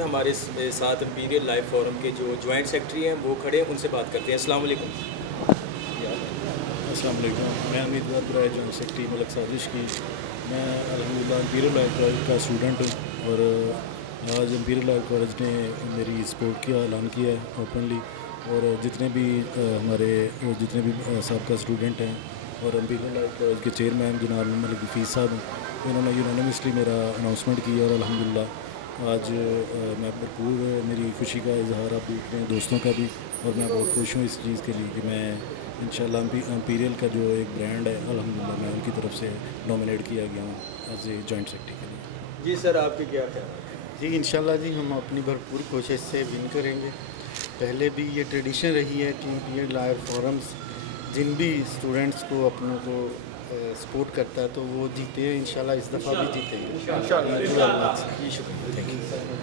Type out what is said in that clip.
साथ हमारे साथ इम्पीरियल लाइफ फोरम के जो जॉइंट सेक्रेटरी हैं वो खड़े हैं, उनसे बात करते हैं। अस्सलाम वालेकुम। अस्सलाम वालेकुम। मैं उम्मीदवार बुराई जॉइंट सेक्रेटरी मलक साजिश की। मैं अल्हम्दुलिल्लाह इम्पीरियल लाइफ कॉलेज का स्टूडेंट हूँ और आज इम्पीरियल लाइफ कॉलेज ने मेरी सपोर्ट का ऐलान किया है ओपनली। और जितने भी हमारे जितने भी सबका स्टूडेंट हैं और इम्पीरियल लाइफ कॉलेज के चेयरमैन जनाब मलिक हफीज़ साहब हैं, इन्होंने यूनानिमसली मेरा अनाउंसमेंट किया और अल्हम्दुलिल्लाह आज मैं भरपूर मेरी खुशी का इजहार अपने दोस्तों का भी, और मैं बहुत खुश हूँ इस चीज़ के लिए कि मैं इंशाल्लाह इम्पीरियल का जो एक ब्रांड है अल्हम्दुलिल्लाह मैं उनकी तरफ से नॉमिनेट किया गया हूँ एज ए जॉइंट सेक्रेटरी के लिए। जी सर, आपके क्या ख्याल है? जी इंशाल्लाह जी हम अपनी भरपूर कोशिश से विन करेंगे। पहले भी ये ट्रेडिशन रही है कि ये लाइव फोरम्स जिन भी स्टूडेंट्स को अपनों को सपोर्ट करता है तो वो जीते हैं। इंशाल्लाह इस दफ़ा भी जीतेंगे। इंशाल्लाह। इंशाल्लाह। जी शुक्रिया। Thank you.